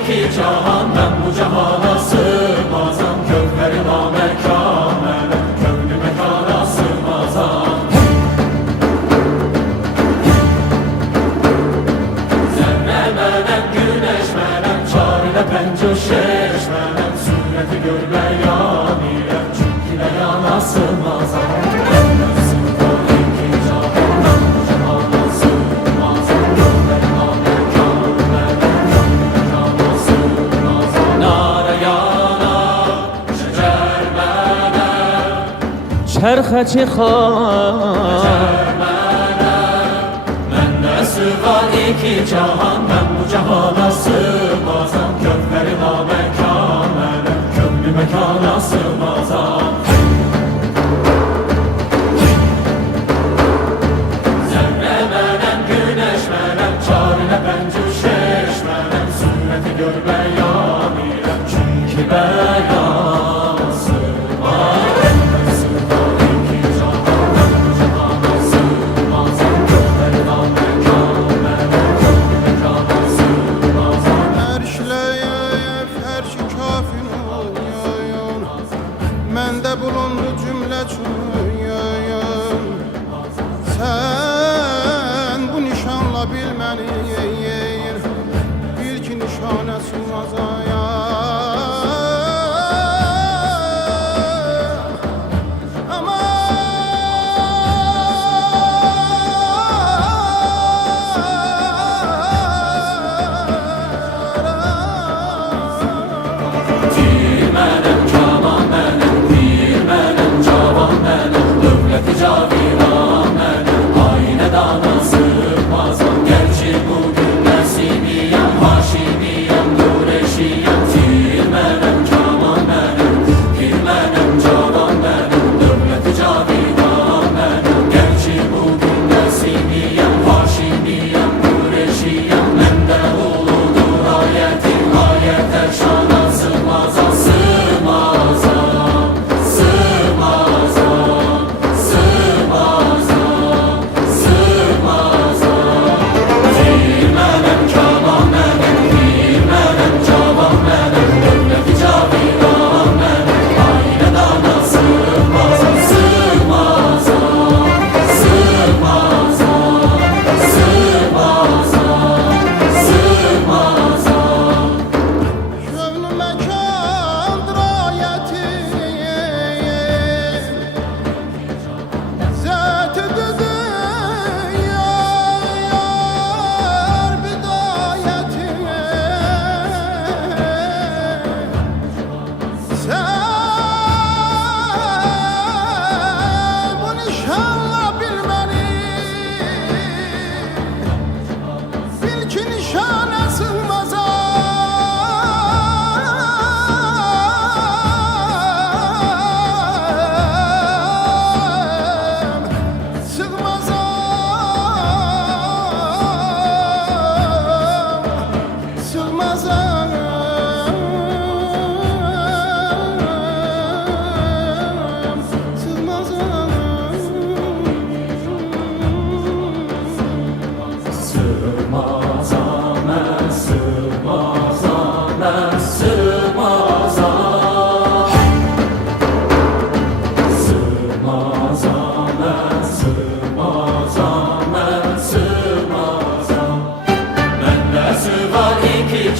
iki cahan, ben bu cahana sığmazam. Kökleri namekâmele, köklü mekana sığmazam. Zerre menem, güneş menem, çarine penco şeş menem. Sureti gör beyan ile, çünkü beyana sığmazam. چرخ چخان Mende sığar iki cahan, ben bu cahana sığmazam. Kökleri namekâmele, köklü mekana sığmazam. Zerre menem, güneş menem, çarine pencu şeş menem. Sureti gör beyan ile, çünkü beyan sığmaz. Məndə bulundu cümlə çürüyün. Sən bu nişanla bil məni, bil ki nişanə sığmazayam.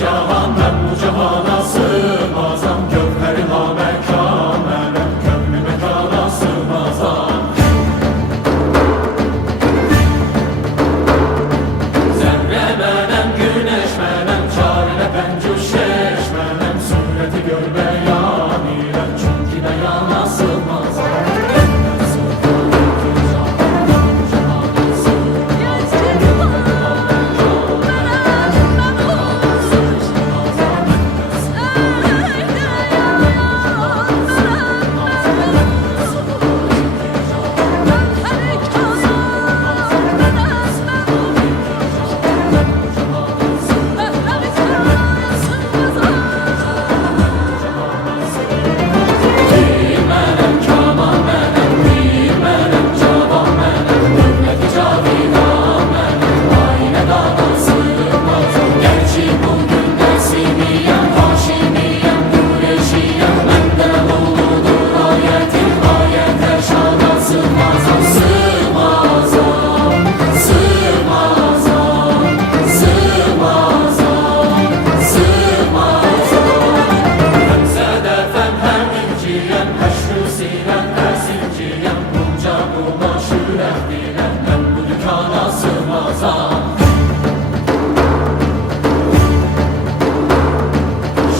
Cahan, ben bu cahana sığmazam. Kökleri namekâmele, köklü mekana sığmazam. Zerre menem, güneş menem, çarine pencu şeş menem. Sureti gör beyan ile, çünkü beyana sığmazam. Haşimiyem, Haşimiyem, Kureşiyem. Benden oğludur ayetim, ayete şana sığmazam, sığmazam, sığmazam, sığmazam, sığmazam. Hem sedefem hem inciyem, heşru sinem esinciyem. Bunca buma şüref dilem, ben bu dükkana sığmazam.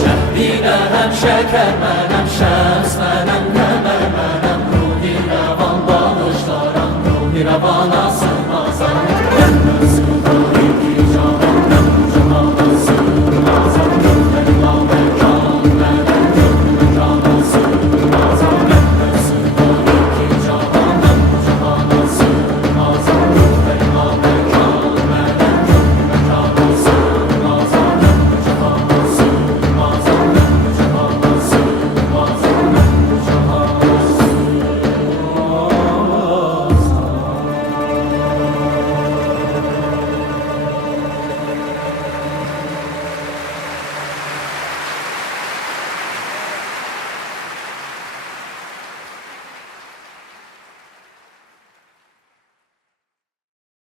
Şehdine hem şeker menem, şems menem,